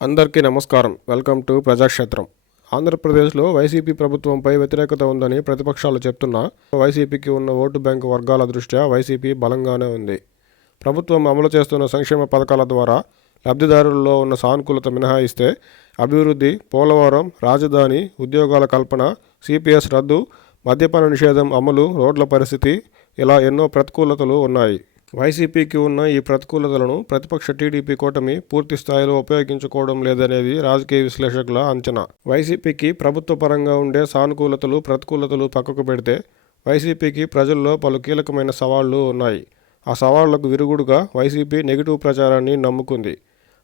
అందరికీ నమస్కారం. Welcome to Prajakshetram. ఆంధ్రప్రదేశ్లో వైసీపీ ప్రభుత్వంపై వ్యతిరేకత ఉందని ప్రతిపక్షాలు చెప్తున్నా వైసీపీకి ఉన్న ఓటు బ్యాంకు వర్గాల దృష్ట్యా వైసీపీ బలంగానే ఉంది. ప్రభుత్వం అమలు చేస్తున్న సంక్షేమ పథకాల ద్వారా లబ్ధిదారుల్లో ఉన్న సానుకూలత మినహాయిస్తే అభివృద్ధి, పోలవరం, రాజధాని, ఉద్యోగాల కల్పన, సిపిఎస్ రద్దు, మద్యపాన నిషేధం అమలు, రోడ్ల పరిస్థితి ఇలా ఎన్నో ప్రతికూలతలు ఉన్నాయి. వైసీపీకి ఉన్న ఈ ప్రతికూలతలను ప్రతిపక్ష టీడీపీ కూటమి పూర్తి స్థాయిలో ఉపయోగించుకోవడం లేదనేది రాజకీయ విశ్లేషకుల అంచనా. వైసీపీకి ప్రభుత్వ పరంగా ఉండే సానుకూలతలు, ప్రతికూలతలు పక్కకు పెడితే వైసీపీకి ప్రజల్లో పలు కీలకమైన సవాళ్లు ఉన్నాయి. ఆ సవాళ్లకు విరుగుడుగా వైసీపీ నెగిటివ్ ప్రచారాన్ని నమ్ముకుంది.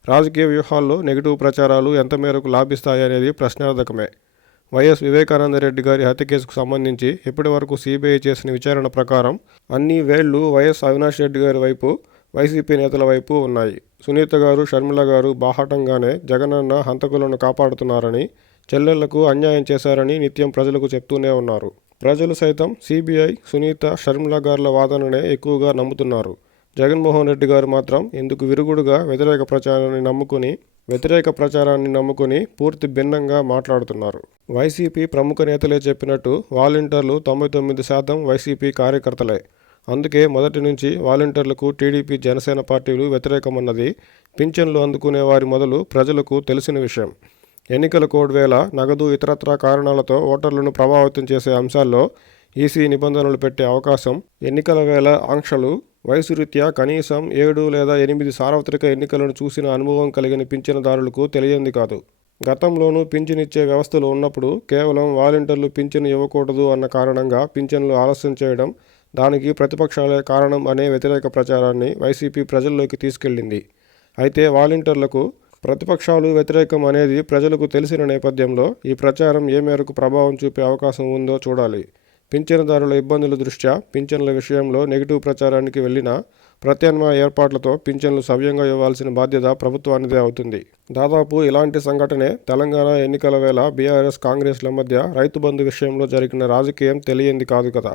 రాజకీయ వ్యూహాల్లో నెగిటివ్ ప్రచారాలు ఎంత మేరకు లాభిస్తాయనేది ప్రశ్నార్థకమే. వైఎస్ వివేకానందరెడ్డి గారి హత్య కేసుకు సంబంధించి ఇప్పటి వరకు సిబిఐ చేసిన విచారణ ప్రకారం అన్ని వేళ్లు వైఎస్ అవినాష్ రెడ్డి గారి వైపు, వైసీపీ నేతల వైపు ఉన్నాయి. సునీత గారు, షర్మిల గారు బాహాటంగానే జగనన్న హంతకులను కాపాడుతున్నారని, చెల్లెళ్లకు అన్యాయం చేశారని నిత్యం ప్రజలకు చెప్తూనే ఉన్నారు. ప్రజలు సైతం సిబిఐ, సునీత, షర్మిల గారుల వాదననే ఎక్కువగా నమ్ముతున్నారు. జగన్మోహన్ రెడ్డి గారు మాత్రం ఇందుకు విరుగుడుగా వ్యతిరేక ప్రచారాన్ని నమ్ముకుని పూర్తి భిన్నంగా మాట్లాడుతున్నారు. వైసీపీ ప్రముఖ నేతలే చెప్పినట్టు వాలంటీర్లు 99% వైసీపీ కార్యకర్తలే. అందుకే మొదటి నుంచి వాలంటీర్లకు టీడీపీ, జనసేన పార్టీలు వ్యతిరేకమన్నది పింఛన్లు అందుకునే వారి మొదలు ప్రజలకు తెలిసిన విషయం. ఎన్నికల కోడ్ వేళ నగదు, ఇతరత్రా కారణాలతో ఓటర్లను ప్రభావితం చేసే అంశాల్లో ఈసీ నిబంధనలు పెట్టే అవకాశం, ఎన్నికల వేళ ఆంక్షలు, వయసు రీత్యా కనీసం 7 లేదా 8 సార్వత్రిక ఎన్నికలను చూసిన అనుభవం కలిగిన పింఛనుదారులకు తెలియంది కాదు. గతంలోనూ పింఛనిచ్చే వ్యవస్థలు ఉన్నప్పుడు కేవలం వాలంటీర్లు పింఛను ఇవ్వకూడదు అన్న కారణంగా పింఛన్లు ఆలస్యం చేయడం, దానికి ప్రతిపక్షాలే కారణం అనే వ్యతిరేక ప్రచారాన్ని వైసీపీ ప్రజల్లోకి తీసుకెళ్లింది. అయితే వాలంటీర్లకు ప్రతిపక్షాలు వ్యతిరేకం అనేది ప్రజలకు తెలిసిన నేపథ్యంలో ఈ ప్రచారం ఏ మేరకు ప్రభావం చూపే అవకాశం ఉందో చూడాలి. పింఛనుదారుల ఇబ్బందుల దృష్ట్యా పింఛన్ల విషయంలో నెగిటివ్ ప్రచారానికి వెళ్లినా ప్రత్యామ్నాయ ఏర్పాట్లతో పింఛన్లు సవ్యంగా ఇవ్వాల్సిన బాధ్యత ప్రభుత్వానిదే అవుతుంది. దాదాపు ఇలాంటి సంఘటనే తెలంగాణ ఎన్నికల వేళ బీఆర్ఎస్, కాంగ్రెస్ల మధ్య రైతు బంధు విషయంలో జరిగిన రాజకీయం తెలియంది కాదు కదా.